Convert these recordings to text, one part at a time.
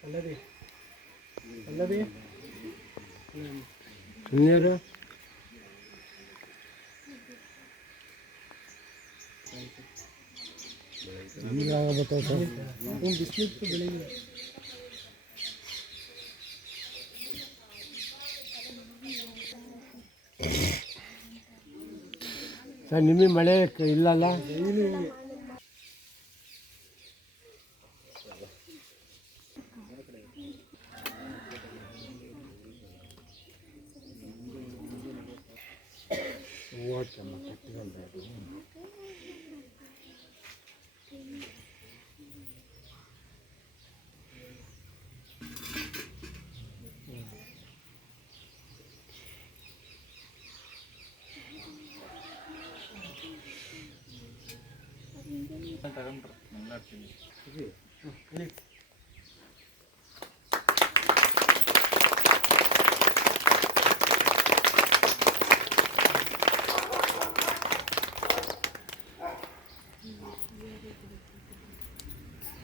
ಪಲ್ಲವಿ ಪಲ್ಲವಿ ಅಲ್ಲ ನಮ್ಗೆ ಆಗಬತ್ತಾವ ಸರ್? ಬಿಸಿಲಿತ್ತು ಬೆಳಿಗ್ಗೆ. ಸರ್ ನಿಮಗೆ ಮಳೆ ಕ- ಇಲ್ಲಲ್ಲ ಡೈಲಿ ಹಿಂಗೆ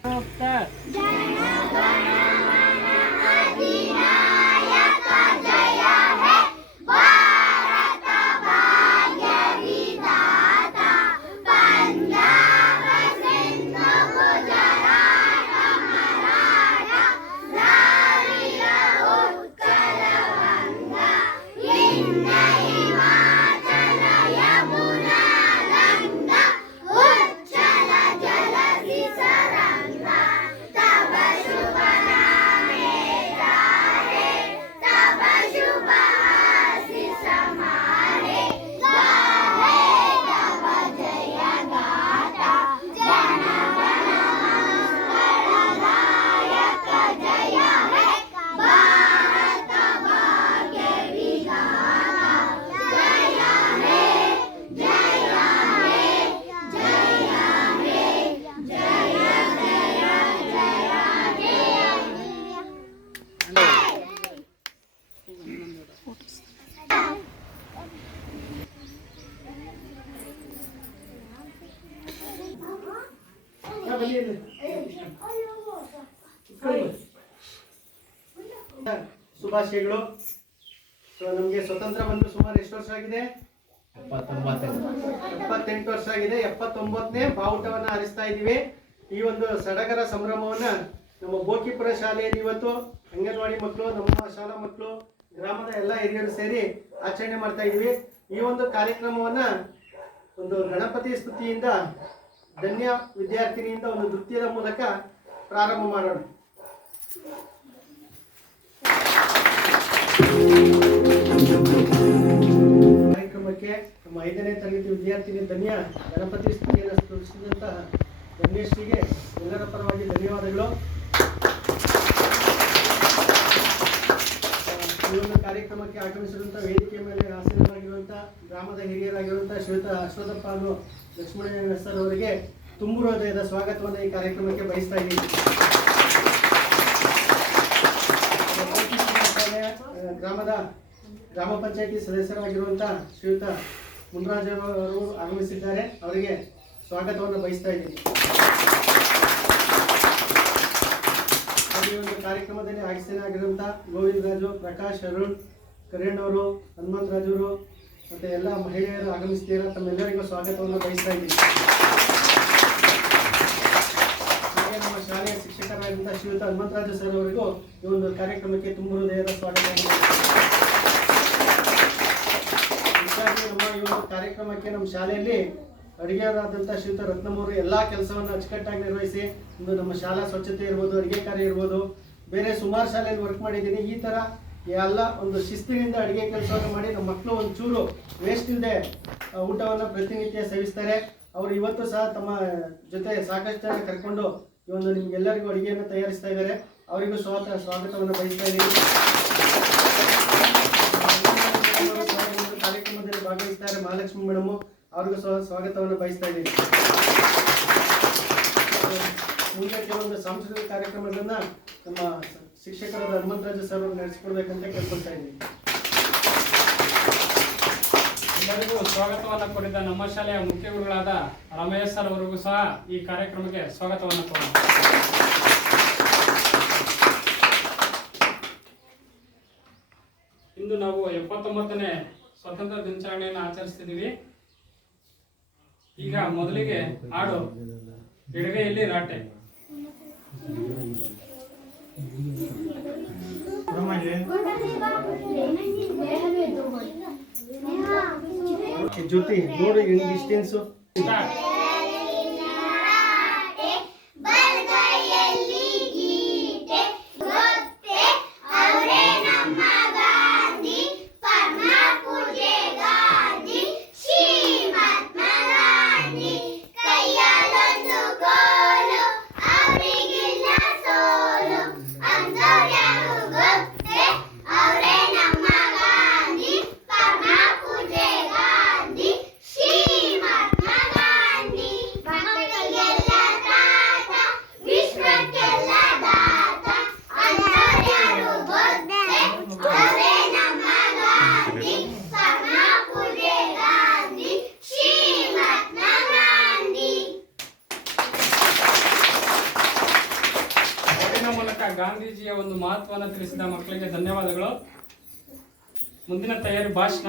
About that. ಶುಭಾಶಯಗಳು. ಸೊ ನಮಗೆ ಸ್ವತಂತ್ರ ಬಂದು ಸುಮಾರು ಎಷ್ಟು ವರ್ಷ ಆಗಿದೆ? ಎಪ್ಪತ್ತೆಂಟು ವರ್ಷ ಆಗಿದೆ. ಎಪ್ಪತ್ತೊಂಬತ್ತನೇ ಬಾವುಟವನ್ನು ಹರಿಸ್ತಾ ಇದ್ದೀವಿ. ಈ ಒಂದು ಸಡಗರ ಸಂಭ್ರಮವನ್ನ ನಮ್ಮ ಬೋಕಿಪುರ ಶಾಲೆಯಲ್ಲಿ ಇವತ್ತು ಅಂಗನವಾಡಿ ಮಕ್ಕಳು ನಮ್ಮ ಶಾಲಾ ಮಕ್ಕಳು ಗ್ರಾಮದ ಎಲ್ಲ ಹಿರಿಯರು ಸೇರಿ ಆಚರಣೆ ಮಾಡ್ತಾ ಇದ್ದೀವಿ. ಈ ಒಂದು ಕಾರ್ಯಕ್ರಮವನ್ನ ಒಂದು ಗಣಪತಿ ಸ್ತುತಿಯಿಂದ ಧನ್ಯ ವಿದ್ಯಾರ್ಥಿನಿಯಿಂದ ಒಂದು ನೃತ್ಯದ ಮೂಲಕ ಪ್ರಾರಂಭ ಮಾಡೋಣ. ಕಾರ್ಯಕ್ರಮಕ್ಕೆ ನಮ್ಮ ಐದನೇ ತರಗತಿ ವಿದ್ಯಾರ್ಥಿನಿ ಧನ್ಯ ಗಣಪತಿ ಸ್ಥಿತಿಯನ್ನು ಸ್ಮರಿಸಿದಂತ ಧನ್ಯಶ್ರೀಗೆ ಎಲ್ಲರ ಪರವಾಗಿ ಧನ್ಯವಾದಗಳು. ಈ ಕಾರ್ಯಕ್ರಮಕ್ಕೆ ಆಸೀನರಾಗಿರುವಂಥ ಹಿರಿಯರಾಗಿರುವಂಥ ಶ್ವೇತ ಅನ್ನೋ ಲಕ್ಷ್ಮಣ ಸರ್ ಅವರಿಗೆ ತುಂಬು ಹೃದಯದ ಸ್ವಾಗತವನ್ನು ಈ ಕಾರ್ಯಕ್ರಮಕ್ಕೆ ಬಯಸ್ತಾ ಇದ್ದೀನಿ. ಗ್ರಾಮದ, ಗ್ರಾಮ ಪಂಚಾಯಿತಿ ಸದಸ್ಯರಾಗಿರುವಂಥ ಶ್ರೀಯುತ ಮುನ್ರಾಜ್ ಅವರು ಆಗಮಿಸಿದ್ದಾರೆ. ಅವರಿಗೆ ಸ್ವಾಗತವನ್ನು ಬಯಸ್ತಾ ಇದ್ದೀನಿ. ಈ ಒಂದು ಕಾರ್ಯಕ್ರಮದಲ್ಲಿ ಗೋವಿಂದ ರಾಜು ಪ್ರಕಾಶ್ ಅರುಣ್ ಕರೇಣ್ ಅವರು ಹನುಮಂತ್ ರಾಜವರು ಮತ್ತು ಎಲ್ಲ ಮಹಿಳೆಯರು ಆಗಮಿಸ್ತೀರಾ ತಮ್ಮೆಲ್ಲರಿಗೂ ಸ್ವಾಗತವನ್ನು ಬಯಸ್ತಾ ಇದ್ದೀನಿ. ಹಾಗೆ ನಮ್ಮ ಶಾಲೆಯ ಶಿಕ್ಷಕರಾದಂಥ ಶ್ರೀಯುತ ಹನುಮಂತರಾಜ ಸರ್ ಅವರಿಗೂ ಈ ಒಂದು ಕಾರ್ಯಕ್ರಮಕ್ಕೆ ತುಂಬ ಹೃದಯದ ಸ್ವಾಗತ. ನಮ್ಮ ಈ ಒಂದು ಕಾರ್ಯಕ್ರಮಕ್ಕೆ ನಮ್ಮ ಶಾಲೆಯಲ್ಲಿ ಅಡುಗೆಯವರಾದಂಥ ಶ್ರೀಯುತ ರತ್ನಮೂರ್ ಎಲ್ಲ ಕೆಲಸವನ್ನು ಅಚ್ಚುಕಟ್ಟಾಗಿ ನಿರ್ವಹಿಸಿ ಒಂದು ನಮ್ಮ ಶಾಲಾ ಸ್ವಚ್ಛತೆ ಇರ್ಬೋದು, ಅಡುಗೆ ಕಾರ್ಯ ಇರ್ಬೋದು, ಬೇರೆ ಸುಮಾರು ಶಾಲೆಯಲ್ಲಿ ವರ್ಕ್ ಮಾಡಿದ್ದೀನಿ. ಈ ಥರ ಎಲ್ಲ ಒಂದು ಶಿಸ್ತಿನಿಂದ ಅಡುಗೆ ಕೆಲಸವನ್ನು ಮಾಡಿ ನಮ್ಮ ಮಕ್ಕಳು ಒಂದು ಚೂರು ವೇಸ್ಟ್ ಇಲ್ಲದೆ ಊಟವನ್ನು ಪ್ರತಿನಿತ್ಯ ಸೇವಿಸ್ತಾರೆ. ಅವರು ಇವತ್ತು ಸಹ ತಮ್ಮ ಜೊತೆ ಸಾಕಷ್ಟು ಜನ ಕರ್ಕೊಂಡು ಈ ಒಂದು ನಿಮ್ಗೆಲ್ಲರಿಗೂ ಅಡುಗೆಯನ್ನು ತಯಾರಿಸ್ತಾ ಇದ್ದಾರೆ. ಅವರಿಗೂ ಸ್ವಾಗತ ಸ್ವಾಗತವನ್ನು ಬಯಸ್ತಾ ಇದ್ದೀನಿ. ಒಂದು ಕಾರ್ಯಕ್ರಮದಲ್ಲಿ ಭಾಗವಹಿಸ್ತಾರೆ ಮಹಾಲಕ್ಷ್ಮಿ ಮೇಡಮ್. ಅವ್ರಿಗೂ ಸ್ವ, ಸ್ವಾಗತವನ್ನು ಬಯಸ್ತಾ ಇದ್ದೀನಿ. ಮುಂದೆ ಕೆಲವೊಂದು ಸಾಂಸ್ಕೃತಿಕ ಕಾರ್ಯಕ್ರಮಗಳನ್ನು ನಮ್ಮ ಶಿಕ್ಷಕರಾದ ಹನುಮಂತರಾಜ ಸರ್ ಅವರು ನಡೆಸಿಕೊಡ್ಬೇಕಂತ ಕೇಳ್ಕೊಳ್ತಾ ಇದ್ದೀನಿ. ಎಲ್ಲರಿಗೂ ಸ್ವಾಗತವನ್ನು ಕೋರಿದ ನಮ್ಮ ಶಾಲೆಯ ಮುಖ್ಯ ಗುರುಗಳಾದ ರಮೇಶ್ ಸರ್ ಅವರಿಗೂ ಸಹ ಈ ಕಾರ್ಯಕ್ರಮಕ್ಕೆ ಸ್ವಾಗತವನ್ನು ಕೋರೋಣ. ಇಂದು ನಾವು ಎಪ್ಪತ್ತೊಂಬತ್ತನೇ ಸ್ವತಂತ್ರ ದಿನಾಚರಣೆಯನ್ನು ಆಚರಿಸ್ತಿದ್ದೀವಿ. ಈಗ ಮೊದಲಿಗೆ ಹಾಡು. ಎಡಗೈಯಲ್ಲಿ ರಾಟೆ. ಜ್ಯೋತಿ ನೋಡಿ ಡಿಸ್ಟೆನ್ಸು ಗಾಂಧೀಜಿಯ ಒಂದು ಮಹತ್ವವನ್ನು ತಿಳಿಸಿದ ಮಕ್ಕಳಿಗೆ ಧನ್ಯವಾದಗಳು. ಮುಂದಿನ ತಯಾರಿ ಭಾಷಣ.